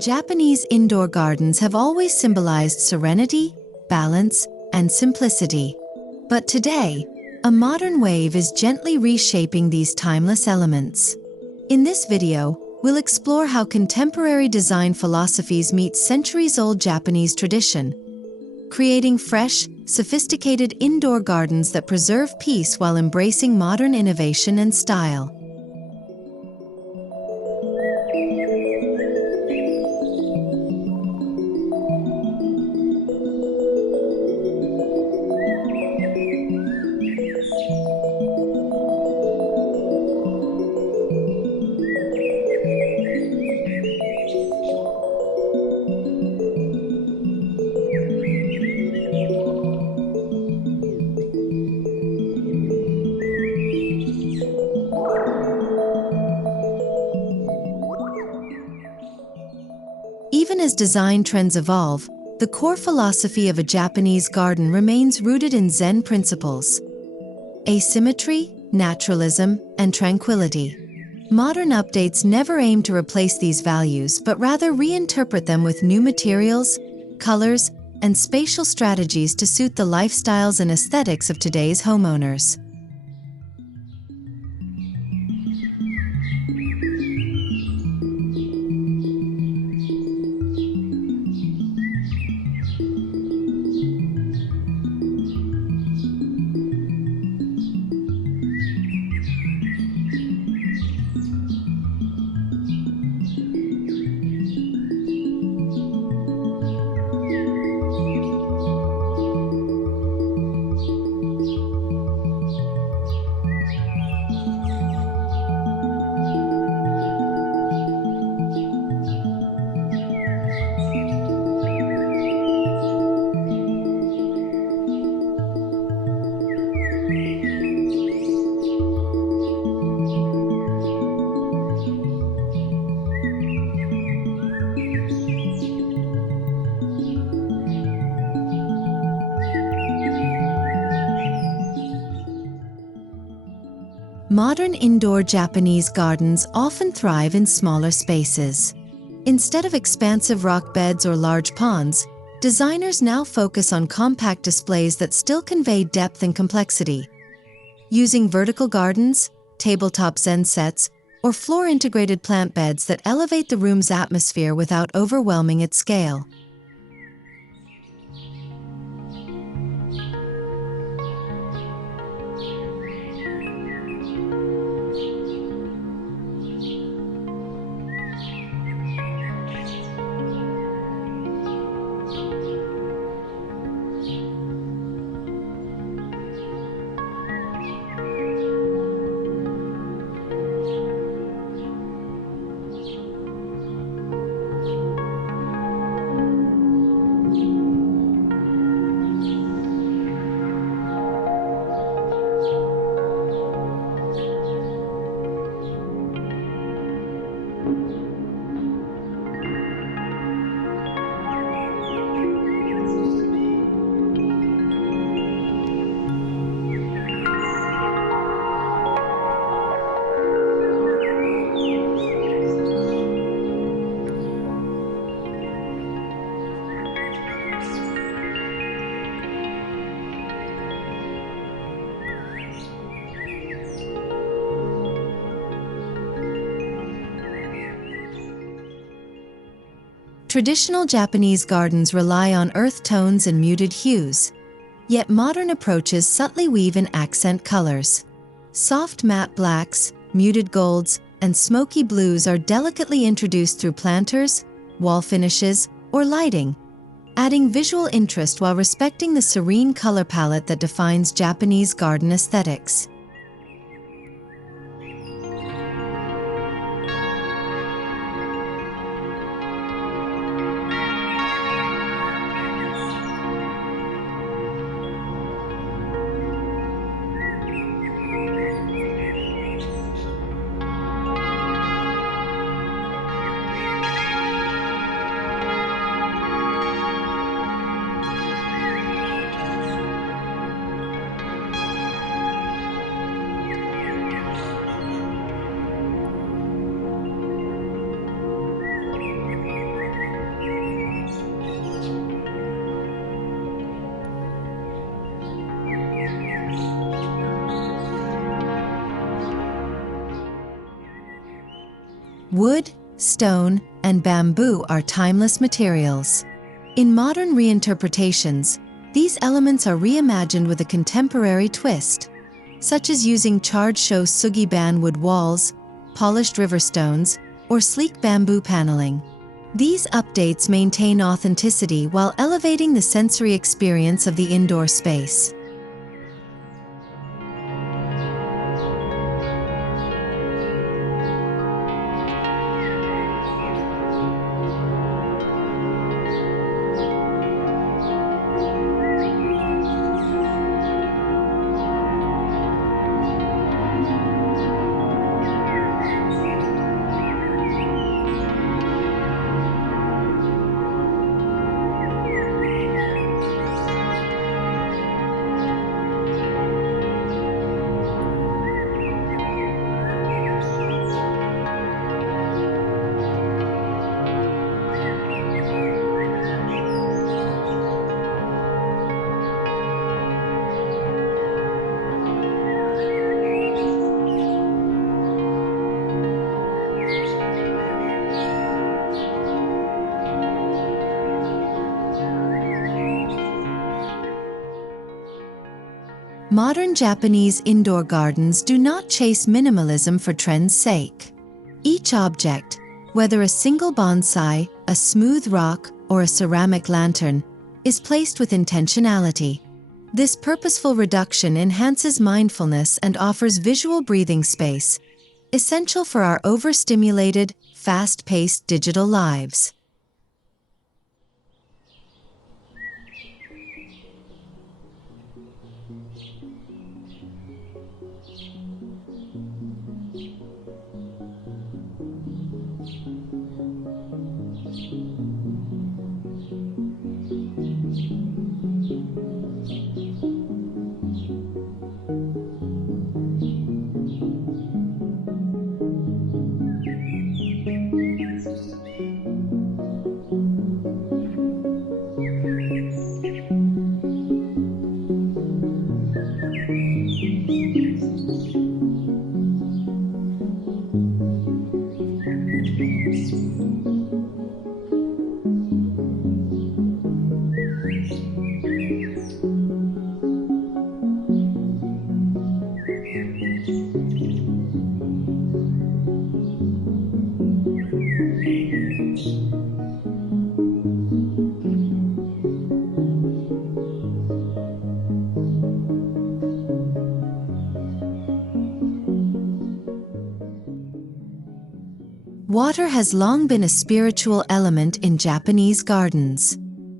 Japanese indoor gardens have always symbolized serenity, balance, and simplicity. But today, a modern wave is gently reshaping these timeless elements. In this video, we'll explore how contemporary design philosophies meet centuries-old Japanese tradition, creating fresh, sophisticated indoor gardens that preserve peace while embracing modern innovation and style. Even as design trends evolve, the core philosophy of a Japanese garden remains rooted in Zen principles: asymmetry, naturalism, and tranquility. Modern updates never aim to replace these values, but rather reinterpret them with new materials, colors, and spatial strategies to suit the lifestyles and aesthetics of today's homeowners. Modern indoor Japanese gardens often thrive in smaller spaces. Instead of expansive rock beds or large ponds, designers now focus on compact displays that still convey depth and complexity. Using vertical gardens, tabletop Zen sets, or floor-integrated plant beds that elevate the room's atmosphere without overwhelming its scale. Traditional Japanese gardens rely on earth tones and muted hues, yet modern approaches subtly weave in accent colors. Soft matte blacks, muted golds, and smoky blues are delicately introduced through planters, wall finishes, or lighting, adding visual interest while respecting the serene color palette that defines Japanese garden aesthetics. Wood, stone, and bamboo are timeless materials. In modern reinterpretations, these elements are reimagined with a contemporary twist, such as using charred sugi wood walls, polished river stones, or sleek bamboo paneling. These updates maintain authenticity while elevating the sensory experience of the indoor space. Modern Japanese indoor gardens do not chase minimalism for trend's sake. Each object, whether a single bonsai, a smooth rock, or a ceramic lantern, is placed with intentionality. This purposeful reduction enhances mindfulness and offers visual breathing space, essential for our overstimulated, fast-paced digital lives. Water has long been a spiritual element in Japanese gardens.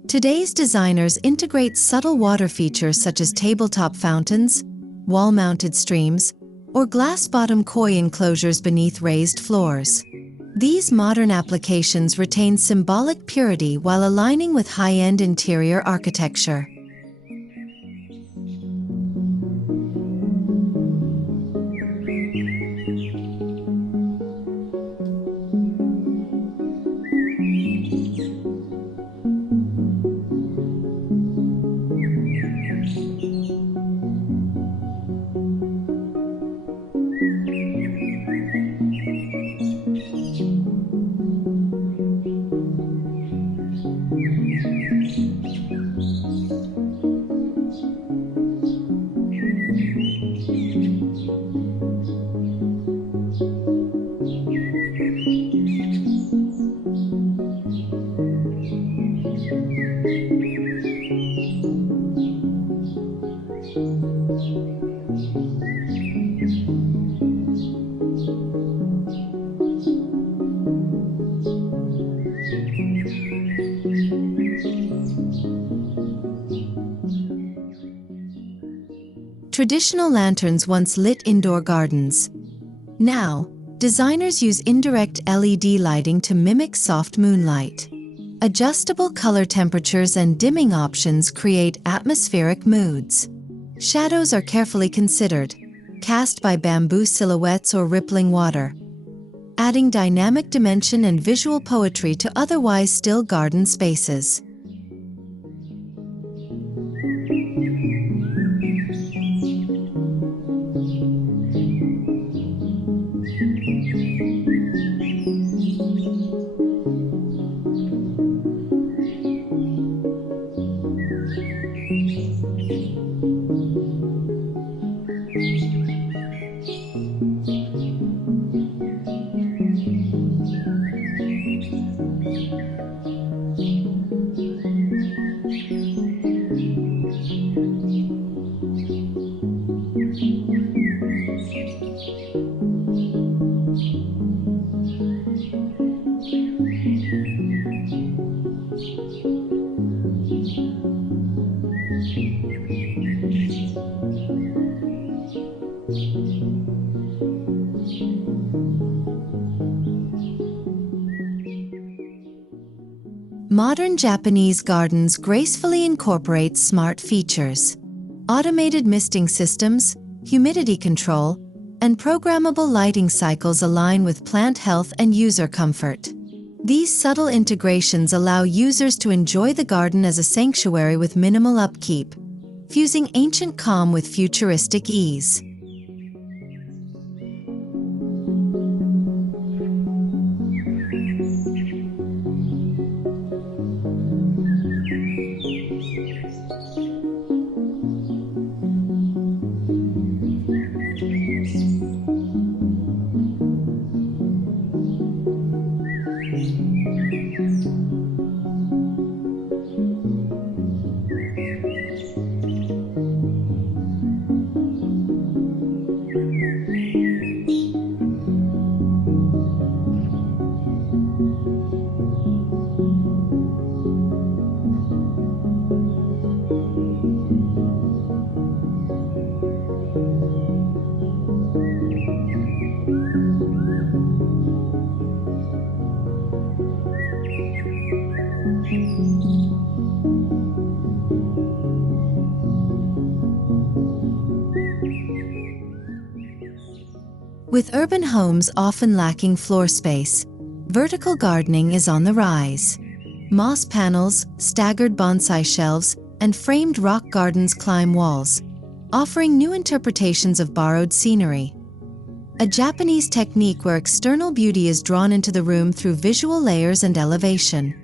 Today's designers integrate subtle water features such as tabletop fountains, wall-mounted streams, or glass-bottom koi enclosures beneath raised floors. These modern applications retain symbolic purity while aligning with high-end interior architecture. Traditional lanterns once lit indoor gardens. Now, designers use indirect LED lighting to mimic soft moonlight. Adjustable color temperatures and dimming options create atmospheric moods. Shadows are carefully considered, cast by bamboo silhouettes or rippling water, adding dynamic dimension and visual poetry to otherwise still garden spaces. Modern Japanese gardens gracefully incorporate smart features. Automated misting systems, humidity control, and programmable lighting cycles align with plant health and user comfort. These subtle integrations allow users to enjoy the garden as a sanctuary with minimal upkeep, fusing ancient calm with futuristic ease. With urban homes often lacking floor space, vertical gardening is on the rise. Moss panels, staggered bonsai shelves, and framed rock gardens climb walls, offering new interpretations of borrowed scenery. A Japanese technique where external beauty is drawn into the room through visual layers and elevation.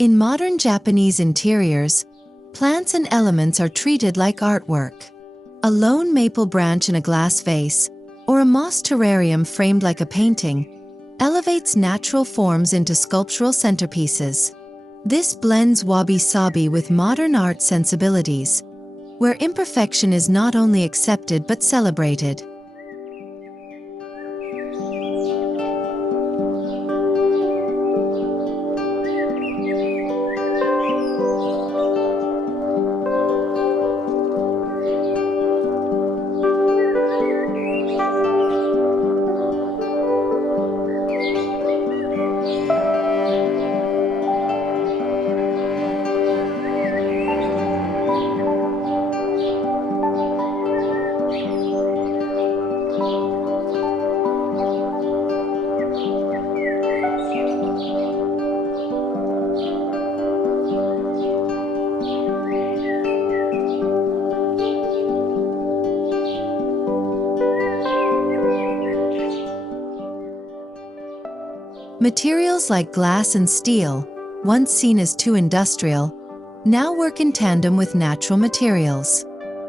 In modern Japanese interiors, plants and elements are treated like artwork. A lone maple branch in a glass vase, or a moss terrarium framed like a painting, elevates natural forms into sculptural centerpieces. This blends Wabi-Sabi with modern art sensibilities, where imperfection is not only accepted but celebrated. Materials like glass and steel, once seen as too industrial, now work in tandem with natural materials.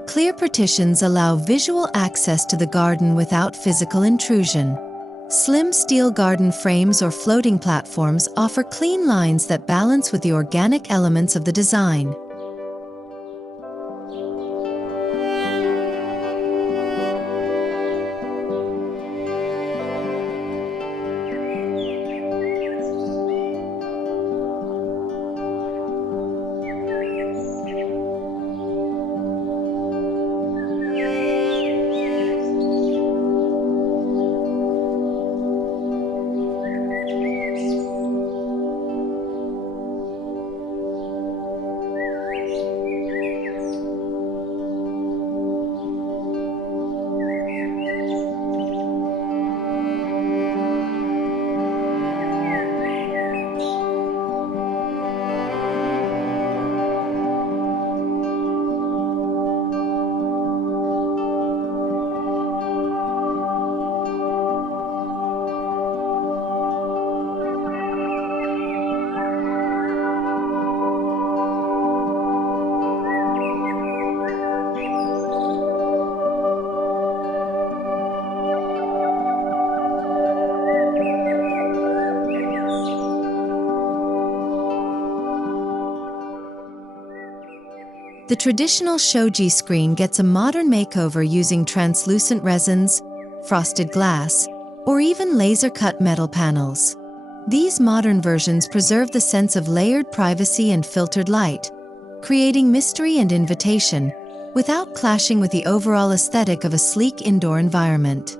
Clear partitions allow visual access to the garden without physical intrusion. Slim steel garden frames or floating platforms offer clean lines that balance with the organic elements of the design. The traditional shoji screen gets a modern makeover using translucent resins, frosted glass, or even laser-cut metal panels. These modern versions preserve the sense of layered privacy and filtered light, creating mystery and invitation, without clashing with the overall aesthetic of a sleek indoor environment.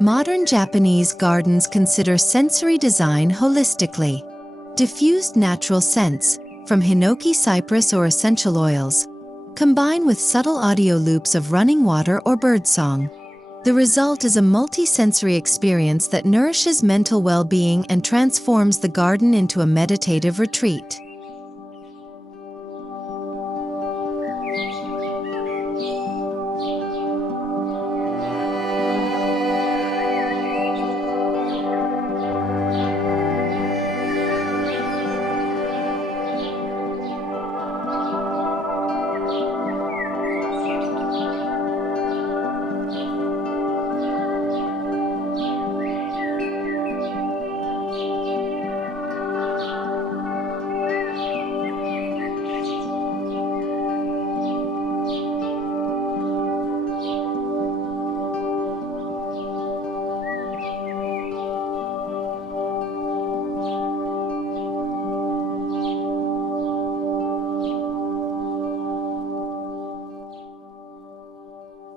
Modern Japanese gardens consider sensory design holistically. Diffused natural scents, from hinoki cypress or essential oils, combine with subtle audio loops of running water or birdsong. The result is a multi-sensory experience that nourishes mental well-being and transforms the garden into a meditative retreat.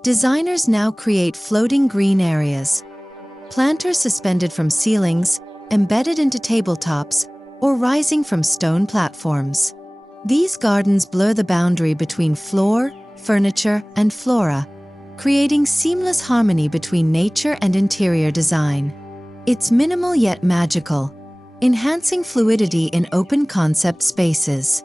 Designers now create floating green areas. Planters suspended from ceilings, embedded into tabletops, or rising from stone platforms. These gardens blur the boundary between floor, furniture, and flora, creating seamless harmony between nature and interior design. It's minimal yet magical, enhancing fluidity in open-concept spaces.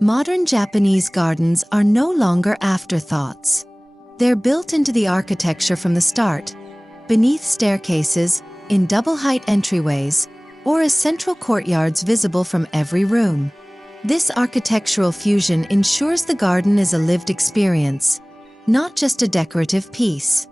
Modern Japanese gardens are no longer afterthoughts. They're built into the architecture from the start, beneath staircases, in double-height entryways, or as central courtyards visible from every room. This architectural fusion ensures the garden is a lived experience, not just a decorative piece.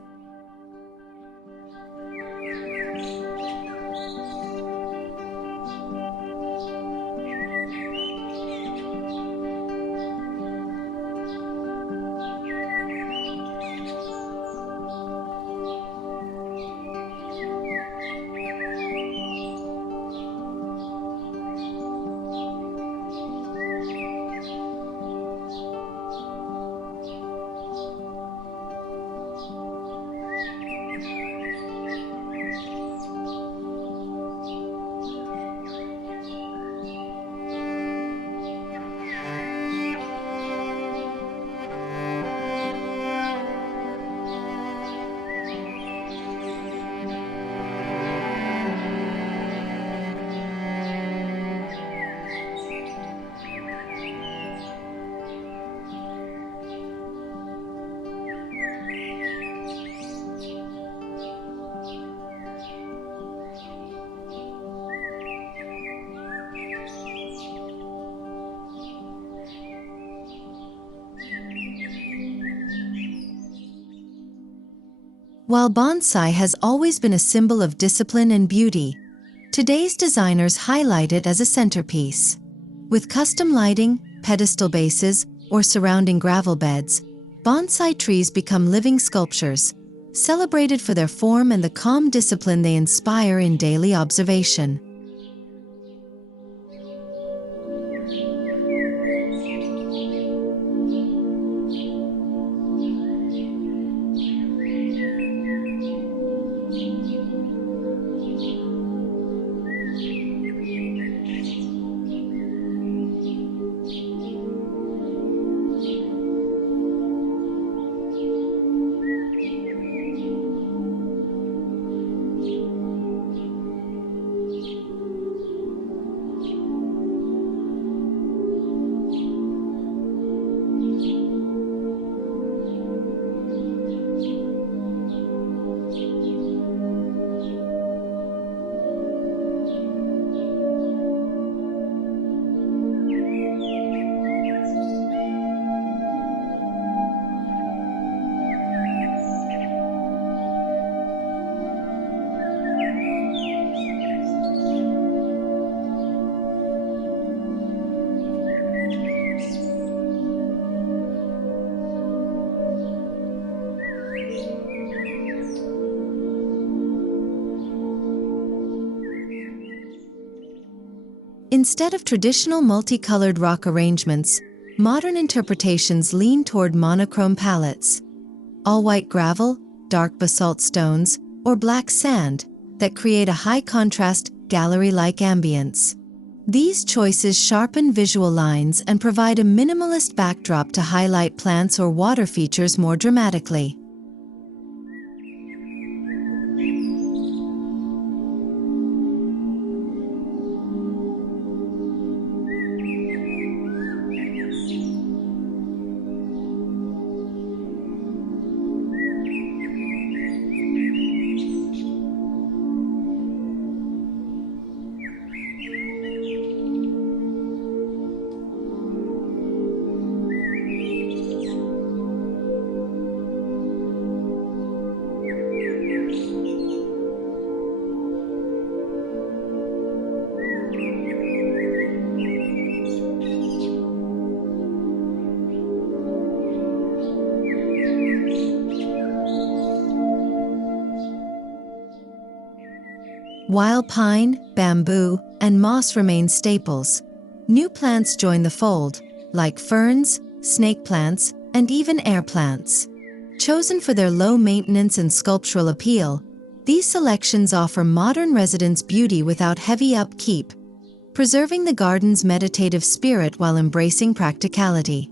While bonsai has always been a symbol of discipline and beauty, today's designers highlight it as a centerpiece. With custom lighting, pedestal bases, or surrounding gravel beds, bonsai trees become living sculptures, celebrated for their form and the calm discipline they inspire in daily observation. Instead of traditional multicolored rock arrangements, modern interpretations lean toward monochrome palettes. All-white gravel, dark basalt stones, or black sand that create a high-contrast, gallery-like ambience. These choices sharpen visual lines and provide a minimalist backdrop to highlight plants or water features more dramatically. While pine, bamboo, and moss remain staples, new plants join the fold, like ferns, snake plants, and even air plants. Chosen for their low maintenance and sculptural appeal, these selections offer modern residents beauty without heavy upkeep, preserving the garden's meditative spirit while embracing practicality.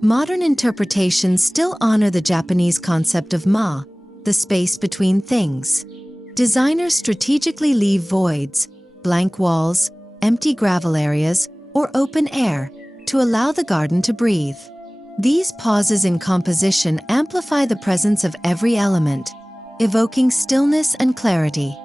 Modern interpretations still honor the Japanese concept of ma, the space between things. Designers strategically leave voids, blank walls, empty gravel areas, or open air to allow the garden to breathe. These pauses in composition amplify the presence of every element, evoking stillness and clarity.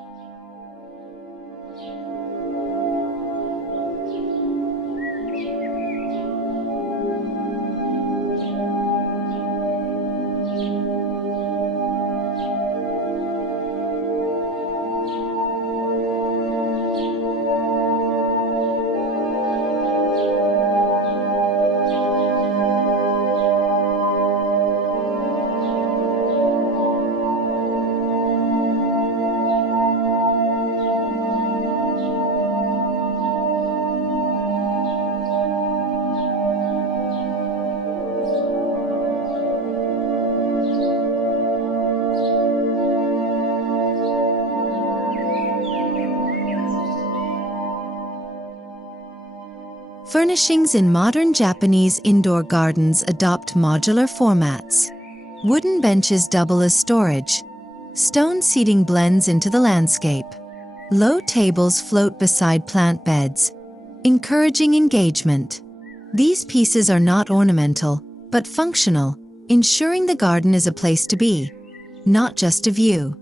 Furnishings in modern Japanese indoor gardens adopt modular formats. Wooden benches double as storage. Stone seating blends into the landscape. Low tables float beside plant beds, encouraging engagement. These pieces are not ornamental, but functional, ensuring the garden is a place to be, not just a view.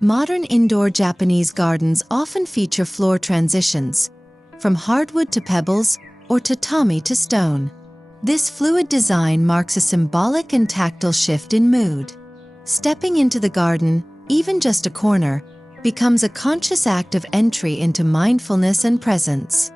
Modern indoor Japanese gardens often feature floor transitions, from hardwood to pebbles or tatami to stone. This fluid design marks a symbolic and tactile shift in mood. Stepping into the garden, even just a corner, becomes a conscious act of entry into mindfulness and presence.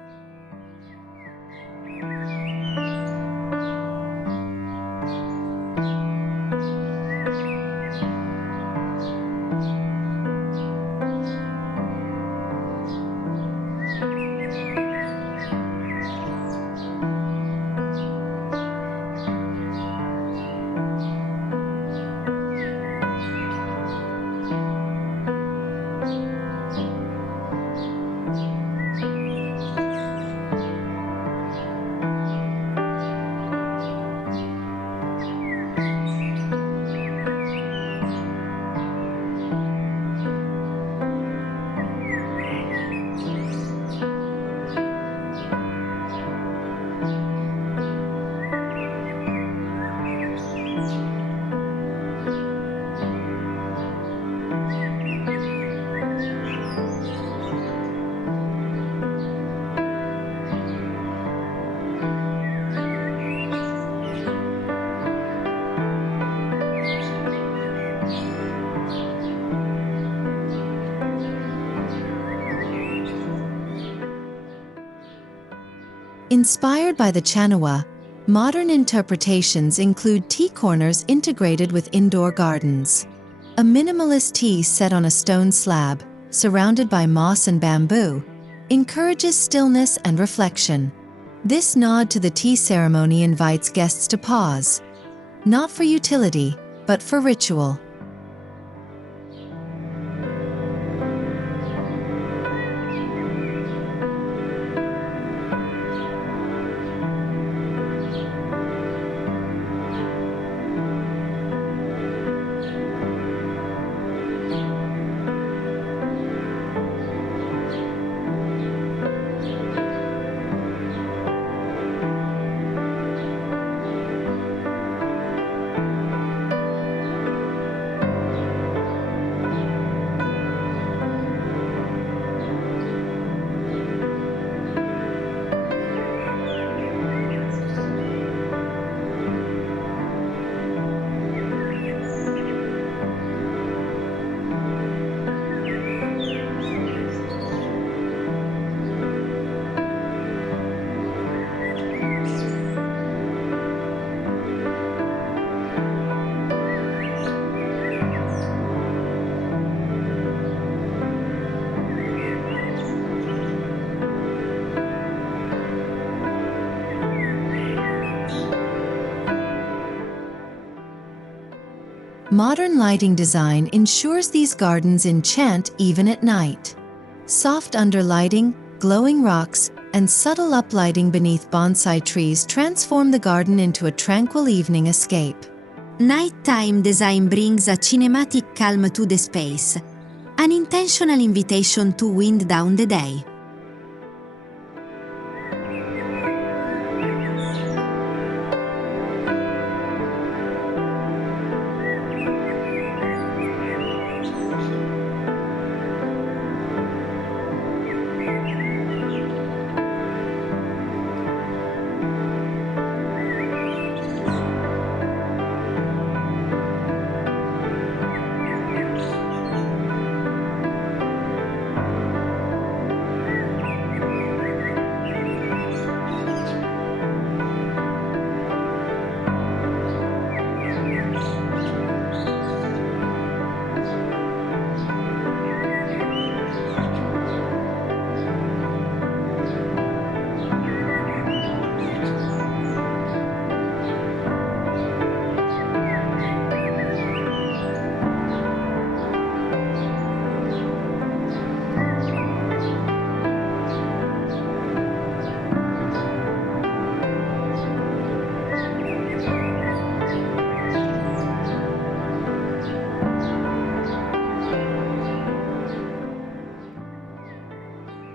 Inspired by the Chaniwa, modern interpretations include tea corners integrated with indoor gardens. A minimalist tea set on a stone slab, surrounded by moss and bamboo, encourages stillness and reflection. This nod to the tea ceremony invites guests to pause, not for utility, but for ritual. Modern lighting design ensures these gardens enchant even at night. Soft underlighting, glowing rocks, and subtle uplighting beneath bonsai trees transform the garden into a tranquil evening escape. Nighttime design brings a cinematic calm to the space, an intentional invitation to wind down the day.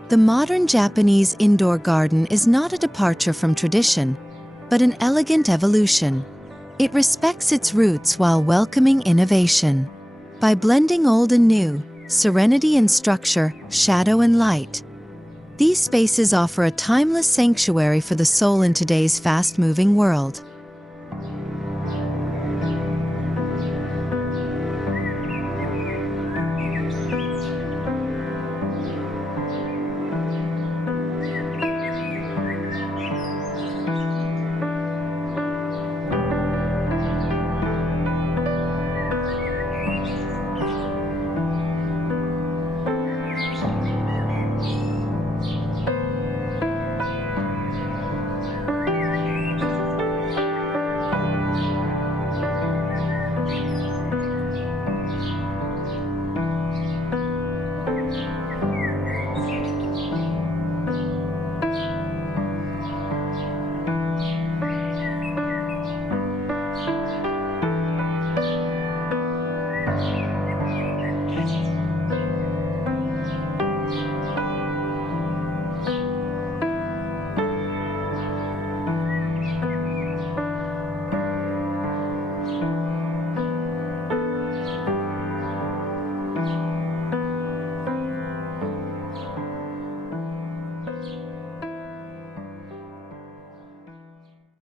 The modern Japanese indoor garden is not a departure from tradition, but an elegant evolution. It respects its roots while welcoming innovation. By blending old and new, serenity and structure, shadow and light, these spaces offer a timeless sanctuary for the soul in today's fast-moving world.